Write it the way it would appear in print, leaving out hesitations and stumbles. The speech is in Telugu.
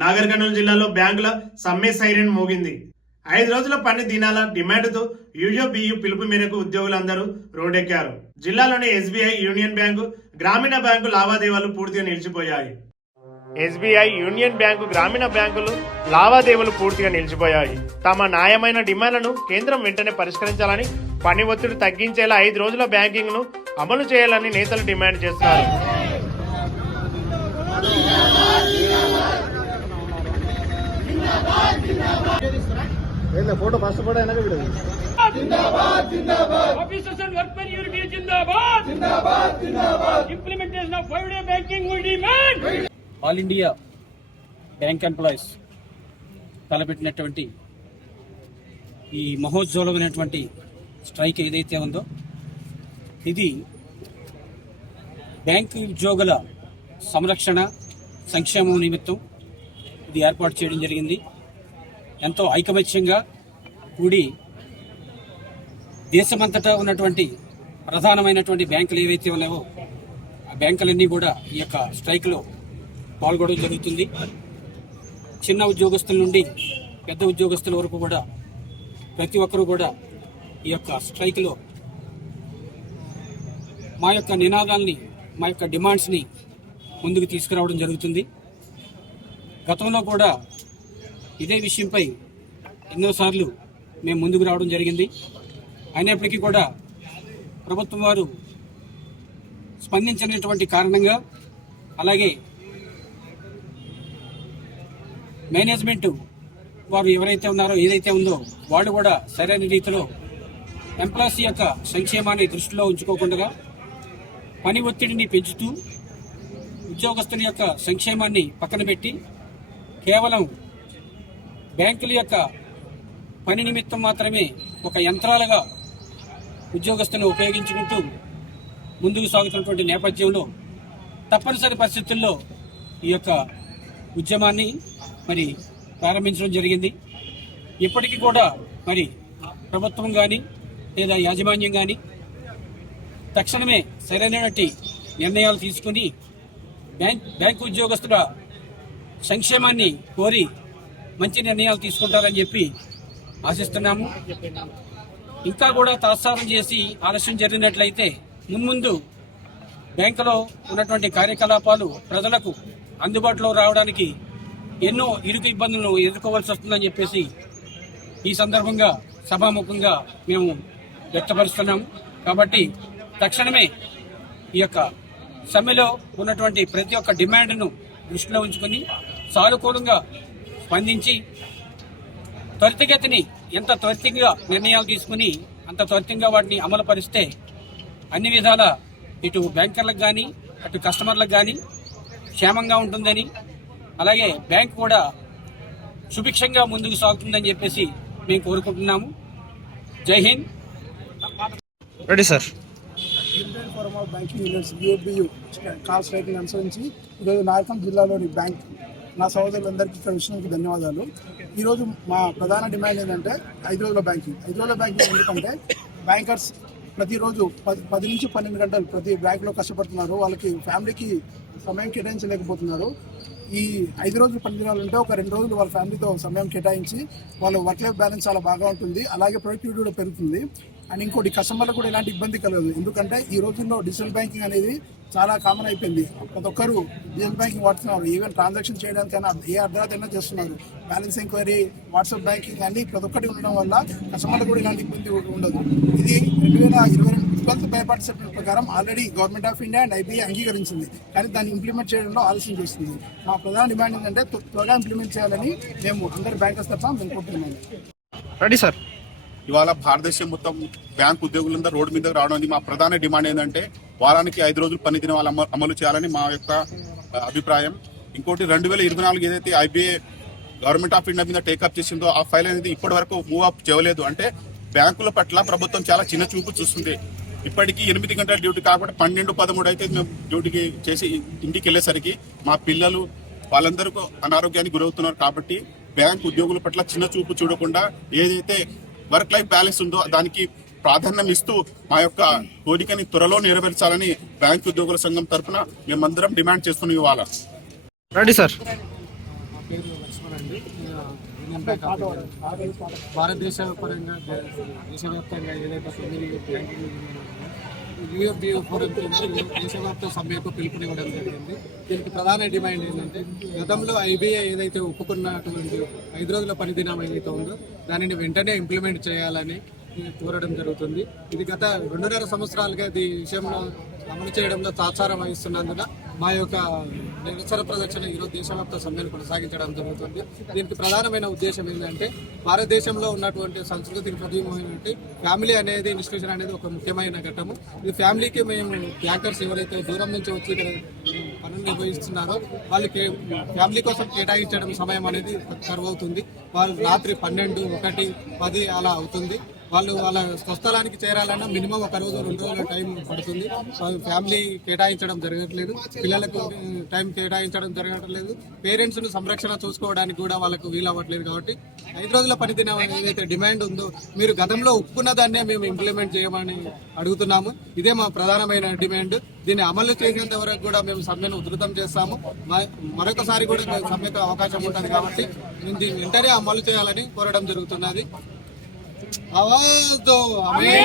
నాగర్ కర్నూలు జిల్లాలో బ్యాంకుల సమ్మె సైరన్ మోగింది. 5 రోజుల పని దినాల డిమాండ్తో యూఓబియు పిలుపు మేరకు ఉద్యోగులందరూ రోడ్డెక్కారు. జిల్లాలోని ఎస్బీఐ, యూనియన్ బ్యాంకు, గ్రామీణ బ్యాంకు లావాదేవీలు పూర్తిగా నిలిచిపోయాయి. ఎస్బీఐ, యూనియన్ బ్యాంకు, గ్రామీణ బ్యాంకులు లావాదేవీలు పూర్తిగా నిలిచిపోయాయి. తమ న్యాయమైన డిమాండ్లను కేంద్రం వెంటనే పరిష్కరించాలని, పని ఒత్తిడి తగ్గించేలా 5 రోజుల బ్యాంకింగ్ ను అమలు చేయాలని నేతలు డిమాండ్ చేస్తున్నారు. फोटो फास्ट फोटो है ना जिंदाबाद जिंदाबाद ऑफिसर्स एंड वर्कमेन यूनिटी जिंदाबाद जिंदाबाद जिंदाबाद implementation of 5-day banking we demand all India bank employees తలపెట్టినటువంటి ఈ మహోజ్వలమైనటువంటి స్ట్రైక్ ఏదైతే ఉందో ఇది బ్యాంకు ఉద్యోగుల సంరక్షణ సంక్షేమం నిమిత్తం ఇది ఏర్పాటు చేయడం జరిగింది. ఎంతో ఐకమత్యంగా కూడి దేశమంతటా ఉన్నటువంటి ప్రధానమైనటువంటి బ్యాంకులు ఏవైతే ఉన్నాయో ఆ బ్యాంకులన్నీ కూడా ఈ యొక్క స్ట్రైక్లో పాల్గొనడం జరుగుతుంది. చిన్న ఉద్యోగస్తుల నుండి పెద్ద ఉద్యోగస్తుల వరకు కూడా ప్రతి ఒక్కరూ కూడా ఈ యొక్క స్ట్రైక్లో మా యొక్క నినాదాల్ని, మా యొక్క డిమాండ్స్ని ముందుకు తీసుకురావడం జరుగుతుంది. గతంలో కూడా ఇదే విషయంపై ఎన్నోసార్లు మేము ముందుకు రావడం జరిగింది. అయినప్పటికీ కూడా ప్రభుత్వం వారు స్పందించినటువంటి కారణంగా, అలాగే మేనేజ్మెంట్ వారు ఎవరైతే ఉన్నారో, ఏదైతే ఉందో వాళ్ళు కూడా సరైన రీతిలో ఎంప్లాయీస్ యొక్క సంక్షేమాన్ని దృష్టిలో ఉంచుకోకుండా పని ఒత్తిడిని పెంచుతూ ఉద్యోగస్తుల యొక్క సంక్షేమాన్ని పక్కన పెట్టి కేవలం బ్యాంకుల యొక్క పని నిమిత్తం మాత్రమే ఒక యంత్రాలుగా ఉద్యోగస్తులను ఉపయోగించుకుంటూ ముందుకు సాగుతున్నటువంటి నేపథ్యంలో తప్పనిసరి పరిస్థితుల్లో ఈ యొక్క ఉద్యమాన్ని మరి ప్రారంభించడం జరిగింది. ఇప్పటికీ కూడా మరి ప్రభుత్వం కానీ లేదా యాజమాన్యం కానీ తక్షణమే సరైనటువంటి నిర్ణయాలు తీసుకుని బ్యాంకు ఉద్యోగస్తుల సంక్షేమాన్ని కోరి మంచి నిర్ణయాలు తీసుకుంటారని చెప్పి ఆశిస్తున్నాము. ఇంకా కూడా తాత్సారం చేసి ఆలస్యం జరిగినట్లయితే మున్ముందు బ్యాంకులో ఉన్నటువంటి కార్యకలాపాలు ప్రజలకు అందుబాటులో రావడానికి ఎన్నో ఇరుకు ఇబ్బందులను ఎదుర్కోవాల్సి వస్తుందని చెప్పేసి ఈ సందర్భంగా సభాముఖంగా మేము వ్యక్తపరుస్తున్నాము. కాబట్టి తక్షణమే ఈ యొక్క సమ్మెలో ఉన్నటువంటి ప్రతి ఒక్క డిమాండ్ను దృష్టిలో ఉంచుకొని సానుకూలంగా స్పందించి త్వరితగతిని ఎంత త్వరితంగా నిర్ణయాలు తీసుకుని అంత త్వరితంగా వాటిని అమలు పరిస్తే అన్ని విధాల ఇటు బ్యాంకర్లకు కానీ అటు కస్టమర్లకు కానీ క్షేమంగా ఉంటుందని, అలాగే బ్యాంక్ కూడా సుభిక్షంగా ముందుకు సాగుతుందని చెప్పేసి మేము కోరుకుంటున్నాము. Jai Hind. Ready sir. Indian forum of banking unions యూఓబియు కాల్ స్ట్రైక్ని అనుసరించి ఈరోజు నాగర్కర్నూలు జిల్లాలోని బ్యాంక్ నా సహోదరులందరికీ ఇక్కడ విషయానికి ధన్యవాదాలు. ఈరోజు మా ప్రధాన డిమాండ్ ఏంటంటే 5 రోజుల బ్యాంకింగ్. 5 రోజుల బ్యాంకింగ్ ఎందుకంటే బ్యాంకర్స్ ప్రతిరోజు 10 నుంచి 12 గంటలు ప్రతి బ్యాంకులో కష్టపడుతున్నారు. వాళ్ళకి ఫ్యామిలీకి సమయం కేటాయించలేకపోతున్నారు. ఈ 5 రోజులు పని దినాలు ఉంటే ఒక 2 రోజులు వాళ్ళ ఫ్యామిలీతో సమయం కేటాయించి వాళ్ళ వర్క్ లైఫ్ బ్యాలెన్స్ చాలా బాగా ఉంటుంది. అలాగే ప్రొడక్టివిటీ కూడా పెరుగుతుంది. అండ్ ఇంకోటి కస్టమర్లకు కూడా ఎలాంటి ఇబ్బంది కలగదు. ఎందుకంటే ఈ రోజుల్లో డిజిటల్ బ్యాంకింగ్ అనేది చాలా కామన్ అయిపోయింది. ప్రతి ఒక్కరు డిజిటల్ బ్యాంకింగ్ వాడుతున్నారు. ఈవెన్ ట్రాన్సాక్షన్ చేయడానికైనా ఏ అర్ధరాతైనా చేస్తున్నారు. బ్యాలెన్స్ ఎంక్వైరీ, వాట్సాప్ బ్యాంకింగ్ అన్ని ప్రతి ఒక్కటి ఉండడం వల్ల కస్టమర్లకు కూడా ఎలాంటి ఇబ్బంది ఉండదు. ఇది 2022 బైపార్టీ సెటిల్మెంట్ ప్రకారం already government of India and IBI అంగీకరించింది. కానీ దాన్ని ఇంప్లిమెంట్ చేయడంలో ఆలస్యం చేస్తుంది. మా ప్రధాన డిమాండ్ ఏంటంటే త్వరగా ఇంప్లిమెంట్ చేయాలని మేము అందరి బ్యాంకర్స్ తరఫున మేము కోరుకుంటున్నాము. Ready sir. ఇవాళ భారతదేశం మొత్తం బ్యాంకు ఉద్యోగులందరూ రోడ్డు మీద రావడం మా ప్రధాన డిమాండ్ ఏంటంటే వారానికి 5 రోజులు పని దినాలు అమలు చేయాలని మా యొక్క అభిప్రాయం. ఇంకోటి 2024 ఏదైతే ఐబీఐ గవర్నమెంట్ ఆఫ్ ఇండియా మీద టేకప్ చేసిందో ఆ ఫైల్ అనేది ఇప్పటి వరకు మూవ్ అప్ చేయలేదు. అంటే బ్యాంకుల పట్ల ప్రభుత్వం చాలా చిన్న చూపు చూస్తుంది. ఇప్పటికీ 8 గంటల డ్యూటీ కాకుండా 12-13 అయితే మేము డ్యూటీకి చేసి ఇంటికి వెళ్ళేసరికి మా పిల్లలు వాళ్ళందరూ అనారోగ్యానికి గురవుతున్నారు. కాబట్టి బ్యాంకు ఉద్యోగుల పట్ల చిన్న చూపు చూడకుండా ఏదైతే వర్క్ లైఫ్ బ్యాలెన్స్ ఉందో దానికి ప్రాధాన్యం ఇస్తూ మా యొక్క కోరికని త్వరలో నెరవేర్చాలని బ్యాంకు ఉద్యోగుల సంఘం తరఫున మేమందరం డిమాండ్ చేస్తున్నాం. ఇవాళ రెడీ సార్. పేరు లక్ష్మణ్ అండి. Union bank of India. భారతదేశ పరంగా దేశవ్యాప్తంగా ఏదైతే 9 బ్యాంకింగ్ యూఎఫ్బియు ఫోరం దేశవ్యాప్త సమ్మెకు పిలుపునివ్వడం జరిగింది. దీనికి ప్రధాన డిమాండ్ ఏంటంటే గతంలో ఐబీఐ ఏదైతే ఒప్పుకున్నటువంటి 5 రోజుల పని దినం ఏదైతే ఉందో దానిని వెంటనే ఇంప్లిమెంట్ చేయాలని కోరడం జరుగుతుంది. ఇది గత 2.5 సంవత్సరాలుగా ఈ విషయంలో అమలు చేయడంలో తాత్సారం వహిస్తున్నందున మా యొక్క నిరసన ప్రదర్శన ఈరోజు దేశవ్యాప్త సమ్మెను కొనసాగించడం జరుగుతుంది. దీనికి ప్రధానమైన ఉద్దేశం ఏంటంటే భారతదేశంలో ఉన్నటువంటి సంస్కృతికి ప్రతిమైనటువంటి ఫ్యామిలీ అనేది ఇన్స్టిట్యూషన్ అనేది ఒక ముఖ్యమైన ఘట్టము. ఈ ఫ్యామిలీకి మేము బ్యాంకర్స్ ఎవరైతే దూరం నుంచి వచ్చి ఇక్కడ పనులు నిర్వహిస్తున్నారో వాళ్ళకి ఫ్యామిలీ కోసం కేటాయించడం సమయం అనేది కరువు అవుతుంది. వాళ్ళు రాత్రి 12, 1, 10 అలా అవుతుంది. వాళ్ళు వాళ్ళ స్వస్థలానికి చేరాలన్నా మినిమం 1 రోజు 2 రోజుల టైం పడుతుంది. ఫ్యామిలీ కేటాయించడం జరగట్లేదు, పిల్లలకు టైం కేటాయించడం జరగట్లేదు, పేరెంట్స్ ను సంరక్షణ చూసుకోవడానికి కూడా వాళ్ళకు వీలు అవ్వట్లేదు. కాబట్టి 5 రోజుల పని దినం ఏదైతే డిమాండ్ ఉందో మీరు గతంలో ఒప్పుకున్న దాన్నే మేము ఇంప్లిమెంట్ చేయమని అడుగుతున్నాము. ఇదే మా ప్రధానమైన డిమాండ్. దీన్ని అమలు చేసేంత వరకు కూడా మేము సమ్మెను ఉధృతం చేస్తాము. మరొకసారి కూడా సమ్మెకు అవకాశం ఉంటుంది కాబట్టి దీన్ని వెంటనే అమలు చేయాలని కోరడం జరుగుతున్నది. आवाज दो हमें।